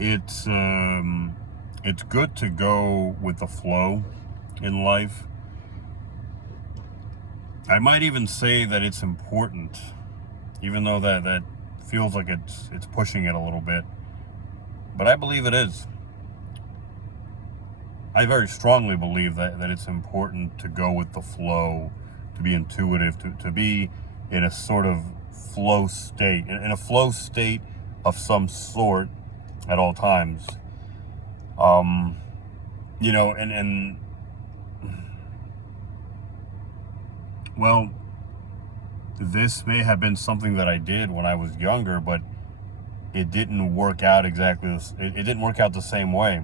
it's it's good to go with the flow in life. I might even say that it's important, even though that feels like it's pushing it a little bit. But I believe it is. I very strongly believe that it's important to go with the flow, to be intuitive, to be in a sort of flow state, in a flow state of some sort at all times. Um, and well, this may have been something that I did when I was younger, but it didn't work out exactly this. It didn't work out the same way.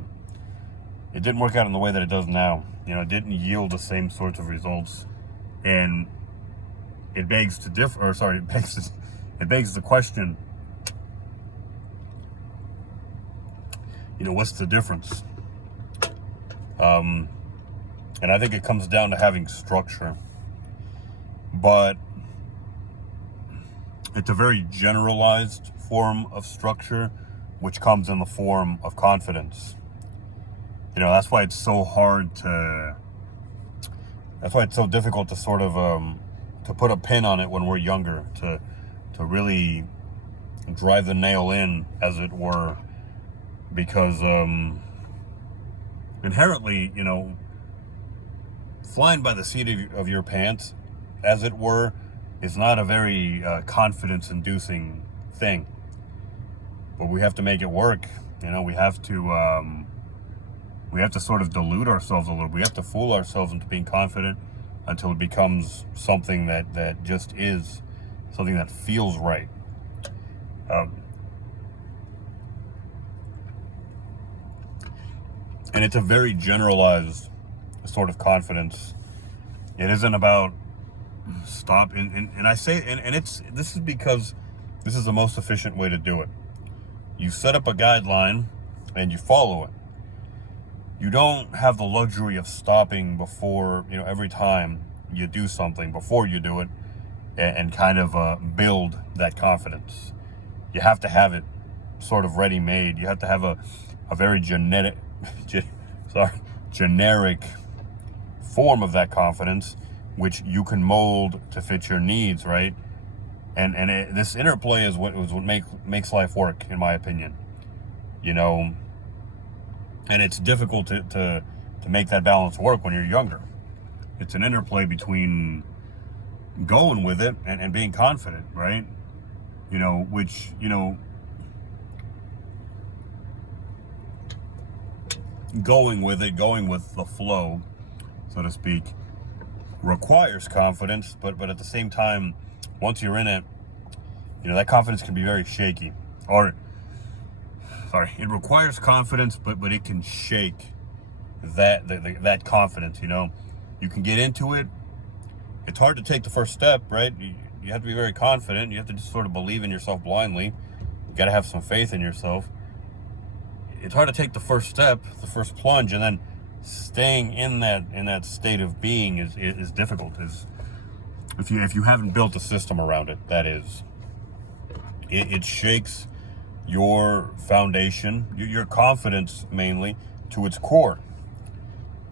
It didn't work out in the way that it does now. It didn't yield the same sorts of results, and it begs to differ. Or sorry, it begs the question. What's the difference? And I think it comes down to having structure, but it's a very generalized form of structure, which comes in the form of confidence. That's why it's so hard to. That's why it's so difficult to sort of to put a pin on it when we're younger, to really drive the nail in, as it were, because inherently, flying by the seat of your pants, as it were, is not a very confidence-inducing thing. But we have to make it work. We have to sort of delude ourselves a little. We have to fool ourselves into being confident until it becomes something that just is, something that feels right. And it's a very generalized sort of confidence. It isn't about stop. And I say, and this is because this is the most efficient way to do it. You set up a guideline and you follow it. You don't have the luxury of stopping before, every time you do something, before you do it, and kind of build that confidence. You have to have it sort of ready-made. You have to have a very generic form of that confidence, which you can mold to fit your needs, right? And this interplay is what makes life work, in my opinion. And it's difficult to make that balance work when you're younger. It's an interplay between going with it and being confident, right? Which, going with the flow, so to speak, requires confidence, but at the same time, once you're in it, that confidence can be very shaky. It requires confidence, but it can shake that confidence. You can get into it. It's hard to take the first step, right? You have to be very confident. You have to just sort of believe in yourself blindly. You got to have some faith in yourself. It's hard to take the first step, the first plunge, and then staying in that state of being is difficult. If you haven't built a system around it, that is, it shakes your foundation, your confidence mainly, to its core.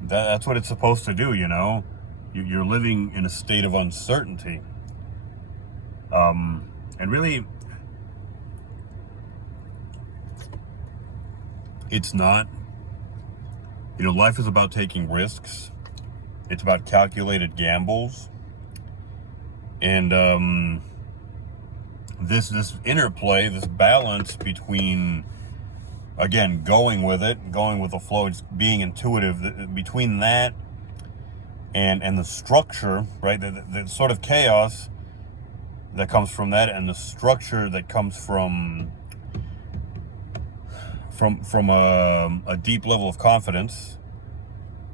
That's what it's supposed to do. You're living in a state of uncertainty, and really, it's not. Life is about taking risks. It's about calculated gambles, and this interplay, this balance between, again, going with the flow, it's being intuitive, between that and the structure, right? The sort of chaos that comes from that, and the structure that comes from a deep level of confidence.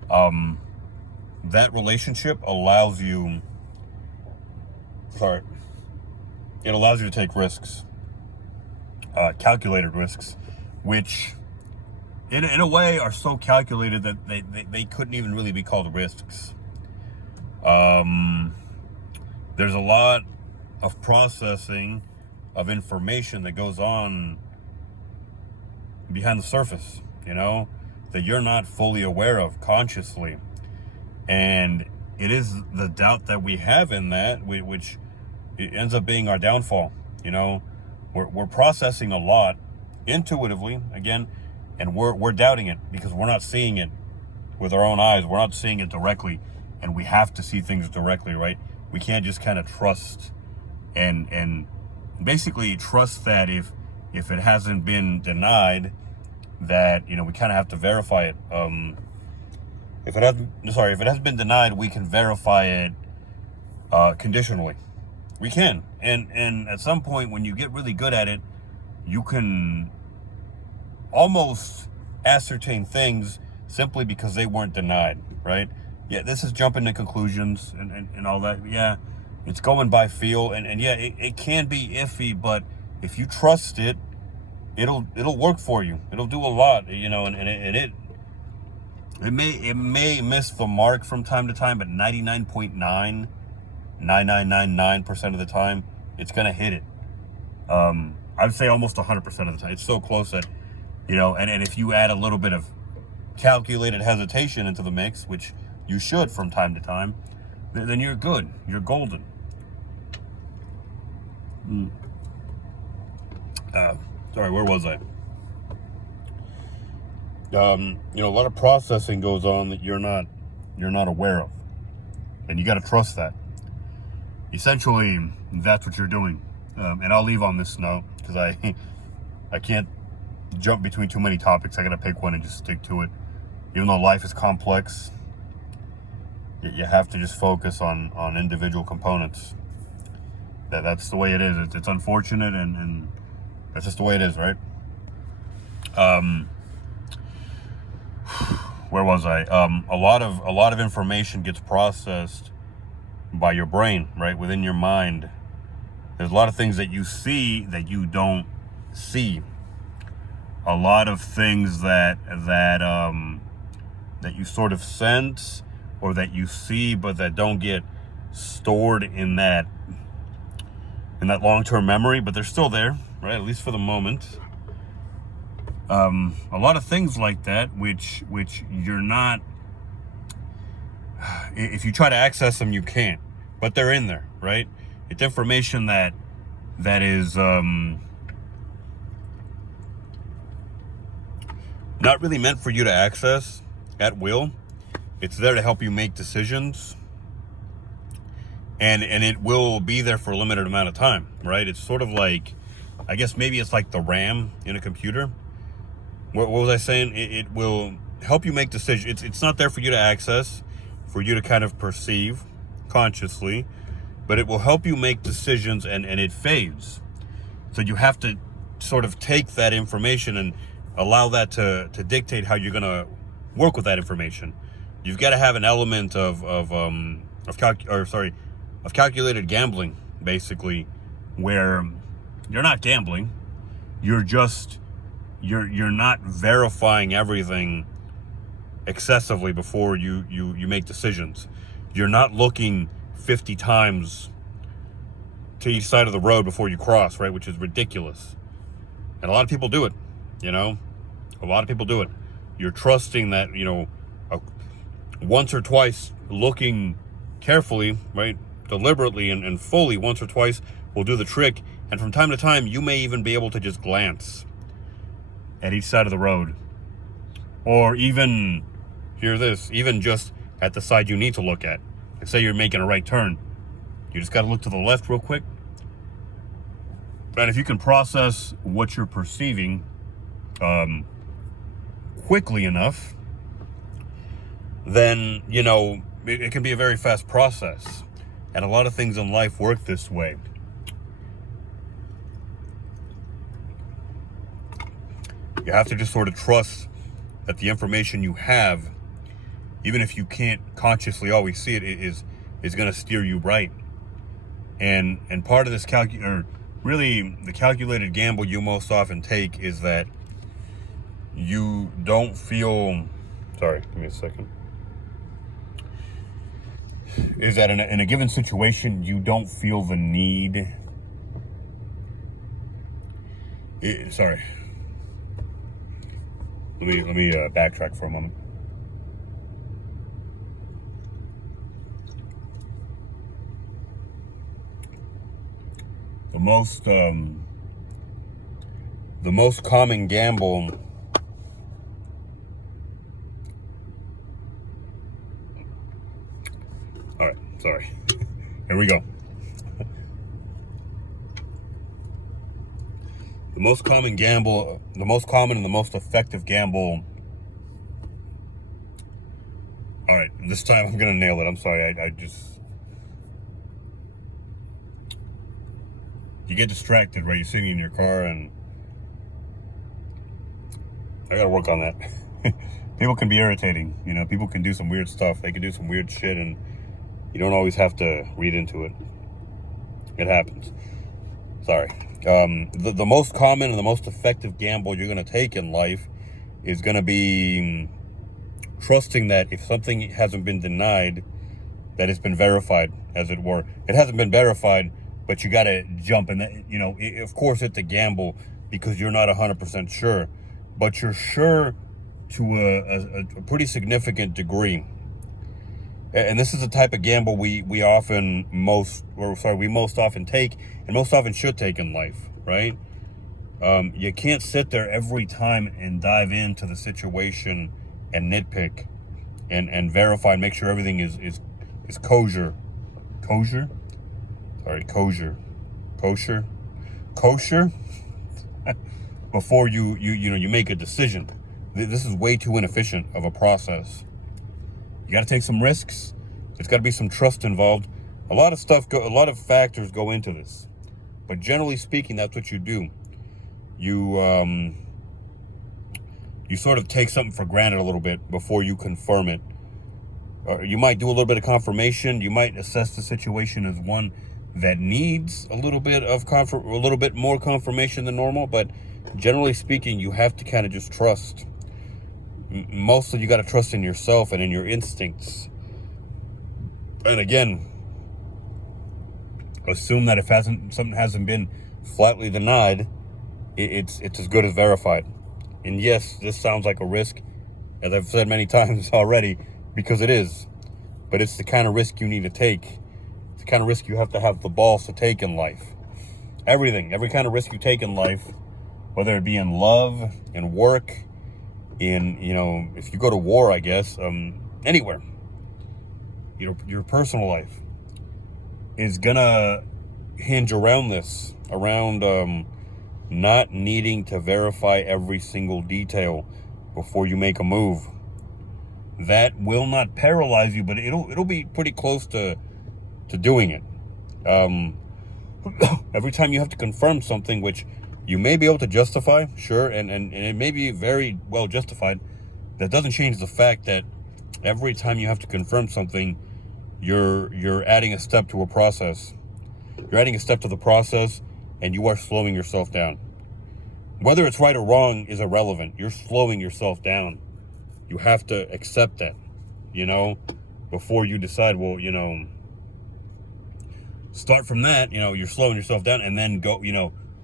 That relationship allows you. It allows you to take risks, calculated risks, which in a way are so calculated that they couldn't even really be called risks. There's a lot of processing of information that goes on behind the surface, that you're not fully aware of consciously. And it is the doubt that we have in that, which it ends up being our downfall. We're processing a lot intuitively, again, and we're doubting it because we're not seeing it with our own eyes. We're not seeing it directly, and we have to see things directly, right? We can't just kind of trust and basically trust that if it hasn't been denied, that we kind of have to verify it. If it hasn't been denied, we can verify it conditionally. We can, and at some point when you get really good at it, you can almost ascertain things simply because they weren't denied, right? Yeah, this is jumping to conclusions and all that. Yeah, it's going by feel, and yeah, it can be iffy, but if you trust it, it'll work for you. It'll do a lot, and it may miss the mark from time to time, but 99.99999% of the time, it's gonna hit it. I'd say almost 100% of the time. It's so close that, and if you add a little bit of calculated hesitation into the mix, which you should from time to time, then you're good. You're golden. Sorry, where was I? A lot of processing goes on that you're not aware of, and you got to trust that. Essentially, that's what you're doing. And I'll leave on this note because I can't jump between too many topics. I got to pick one and just stick to it. Even though life is complex, you have to just focus on individual components. That's the way it is. It's unfortunate, and that's just the way it is, right? Where was I? A lot of information gets processed by your brain, right? Within your mind. There's a lot of things that you see that you don't see. A lot of things that you sort of sense or that you see, but that don't get stored in that long-term memory, but they're still there, right? At least for the moment. A lot of things like that, which you're not, if you try to access them, you can't, but they're in there, right? It's information that is not really meant for you to access at will. It's there to help you make decisions, and it will be there for a limited amount of time, right? It's sort of like, I guess maybe it's like the RAM in a computer. What was I saying? It will help you make decisions. It's not there for you to access, for you to kind of perceive consciously, but it will help you make decisions, and it fades. So you have to sort of take that information and allow that to dictate how you're going to work with that information. You've got to have an element of calculated gambling, basically, where you're not gambling. You're just you're not verifying everything excessively before you make decisions. You're not looking 50 times to each side of the road before you cross, right? Which is ridiculous. And a lot of people do it, A lot of people do it. You're trusting that, once or twice looking carefully, right? Deliberately and fully once or twice will do the trick. And from time to time, you may even be able to just glance at each side of the road. Or even, hear this, even just at the side you need to look at. Like say you're making a right turn. You just got to look to the left real quick. And if you can process what you're perceiving quickly enough, then, it can be a very fast process. And a lot of things in life work this way. You have to just sort of trust that the information you have, even if you can't consciously always see it, is going to steer you right. And part of this really the calculated gamble you most often take is that you don't feel, sorry, give me a second, is that in a given situation, you don't feel the need, Let me backtrack for a moment. The most common gamble. All right, sorry. Here we go. The most common gamble, the most common and the most effective gamble. All right, this time I'm gonna nail it. I'm sorry. You get distracted, right? You're sitting in your car, and I gotta work on that. People can be irritating, you know. People can do some weird stuff. They can do some weird shit, and you don't always have to read into it. It happens. Sorry. The most common and the most effective gamble you're going to take in life is going to be trusting that if something hasn't been denied, that it's been verified, as it were. It hasn't been verified, but you got to jump. And, you know, of course, it's a gamble because you're not 100% sure, but you're sure to a pretty significant degree. And this is the type of gamble we most often take and most often should take in life, right? You can't sit there every time and dive into the situation and nitpick and verify and make sure everything is kosher. Kosher? Sorry, kosher. Kosher? Kosher? Before you make a decision. This is way too inefficient of a process. You got to take some risks. There's got to be some trust involved. A lot of factors go into this. But generally speaking, that's what you do. You sort of take something for granted a little bit before you confirm it. You might do a little bit of confirmation. You might assess the situation as one that needs a little bit more confirmation than normal. But generally speaking, you have to kind of just trust. Mostly you got to trust in yourself and in your instincts. And again, assume that if something hasn't been flatly denied, it's as good as verified. And yes, this sounds like a risk, as I've said many times already, because it is. But it's the kind of risk you need to take. It's the kind of risk you have to have the balls to take in life. Every kind of risk you take in life, whether it be in love, in work, if you go to war, I guess, anywhere, your personal life is gonna hinge around this, around not needing to verify every single detail before you make a move. That will not paralyze you, but it'll be pretty close to doing it. Every time you have to confirm something, which you may be able to justify, sure, and it may be very well justified, that doesn't change the fact that every time you have to confirm something, you're adding a step to a process. You're adding a step to the process, and you are slowing yourself down. Whether it's right or wrong is irrelevant. You're slowing yourself down. You have to accept that, before you decide, start from that, you're slowing yourself down, and then go,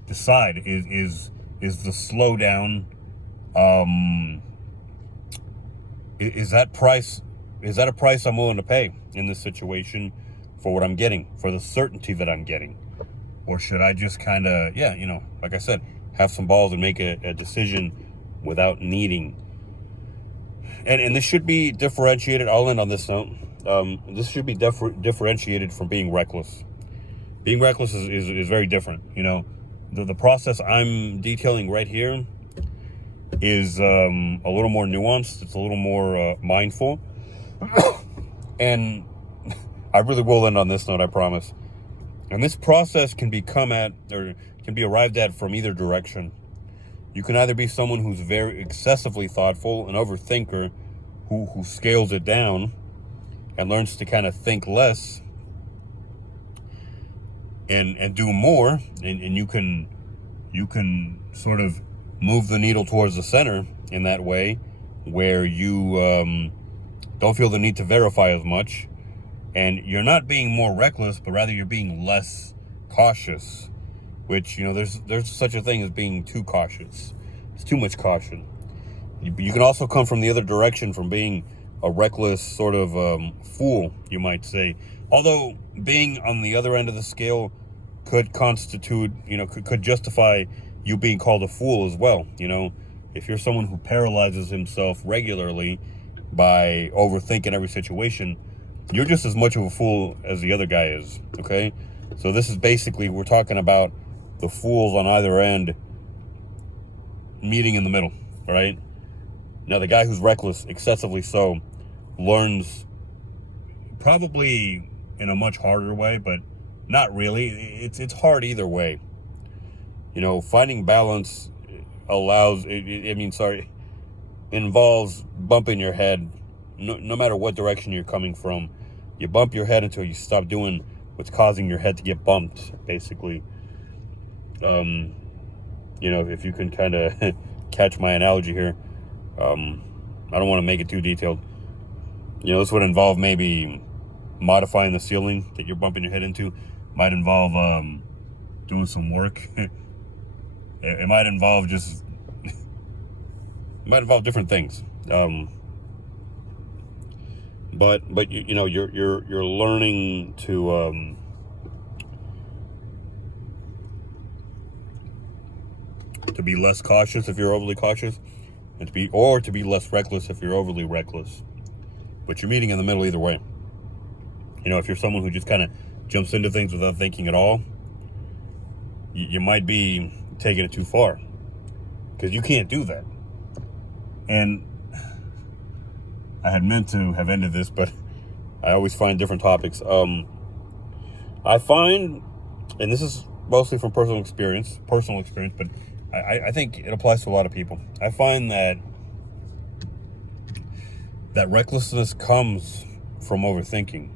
decide, is the slowdown, is that a price I'm willing to pay in this situation for what I'm getting, for the certainty that I'm getting? Or should I just kind of, like I said, have some balls and make a decision without needing? And this should be differentiated. I'll end on this note. This should be differentiated from being reckless. Being reckless is very different. The process I'm detailing right here is a little more nuanced. It's a little more mindful. And I really will end on this note, I promise. And this process can be arrived at from either direction. You can either be someone who's very excessively thoughtful, an overthinker, who scales it down and learns to kind of think less and do more, and you can sort of move the needle towards the center in that way, where you don't feel the need to verify as much, and you're not being more reckless, but rather you're being less cautious, which, there's such a thing as being too cautious. It's too much caution. You can also come from the other direction, from being a reckless sort of fool, you might say. Although being on the other end of the scale could constitute, could justify you being called a fool as well. If you're someone who paralyzes himself regularly by overthinking every situation, you're just as much of a fool as the other guy is, okay? So this is basically, we're talking about the fools on either end meeting in the middle, right? Now, the guy who's reckless, excessively so, learns probably in a much harder way, but not really. It's hard either way. Finding balance involves bumping your head, no matter what direction you're coming from. You bump your head until you stop doing what's causing your head to get bumped, basically. If you can kind of catch my analogy here. I don't want to make it too detailed. This would involve maybe modifying the ceiling that you're bumping your head into. Might involve doing some work. It might involve different things. But you're learning to be less cautious if you're overly cautious, and to be less reckless if you're overly reckless. But you're meeting in the middle either way. If you're someone who just kind of jumps into things without thinking at all, you might be taking it too far, because you can't do that. And I had meant to have ended this, but I always find different topics. I find, and this is mostly from personal experience, but I think it applies to a lot of people. I find that recklessness comes from overthinking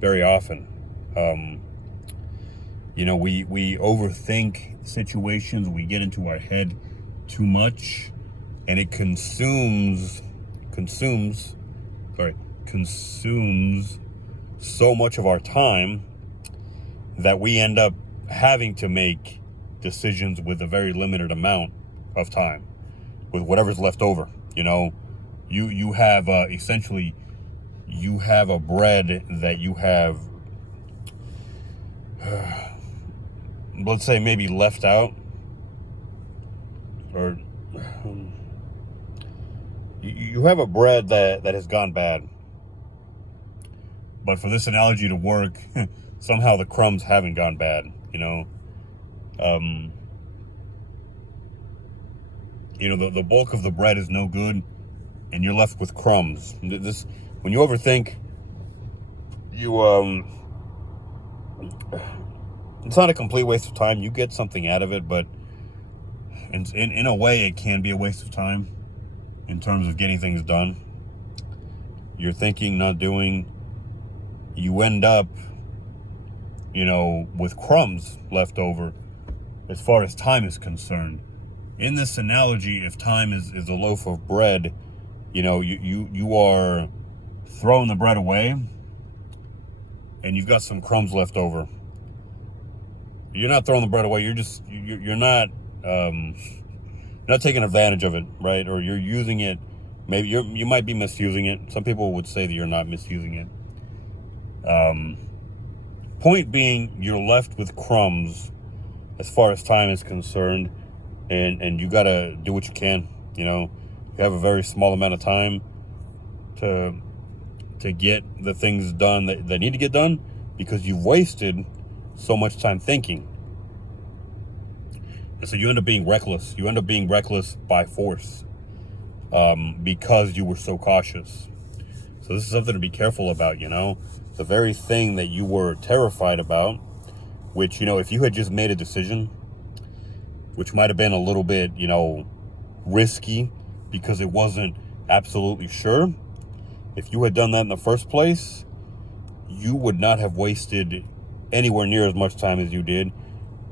very often. We overthink situations. We get into our head too much, and it consumes so much of our time that we end up having to make decisions with a very limited amount of time, with whatever's left over. You have essentially, you have a bread that you have, let's say, maybe left out, or you have a bread that has gone bad. But for this analogy to work, somehow the crumbs haven't gone bad, the bulk of the bread is no good, and you're left with crumbs. When you overthink, it's not a complete waste of time. You get something out of it, but in a way, it can be a waste of time in terms of getting things done. You're thinking, not doing. You end up, with crumbs left over as far as time is concerned. In this analogy, if time is a loaf of bread, you are throwing the bread away, and you've got some crumbs left over. You're not throwing the bread away. You're not taking advantage of it, right? Or you're using it. Maybe you might be misusing it. Some people would say that you're not misusing it. Point being, you're left with crumbs as far as time is concerned, and you gotta do what you can. You have a very small amount of time to get the things done that need to get done, because you've wasted so much time thinking. And so you end up being reckless. You end up being reckless by force, because you were so cautious. So this is something to be careful about, the very thing that you were terrified about, which, if you had just made a decision, which might have been a little bit, risky, because it wasn't absolutely sure. If you had done that in the first place, you would not have wasted anywhere near as much time as you did.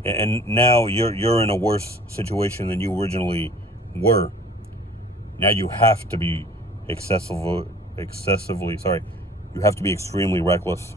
And now you're in a worse situation than you originally were. Now you have to be extremely reckless.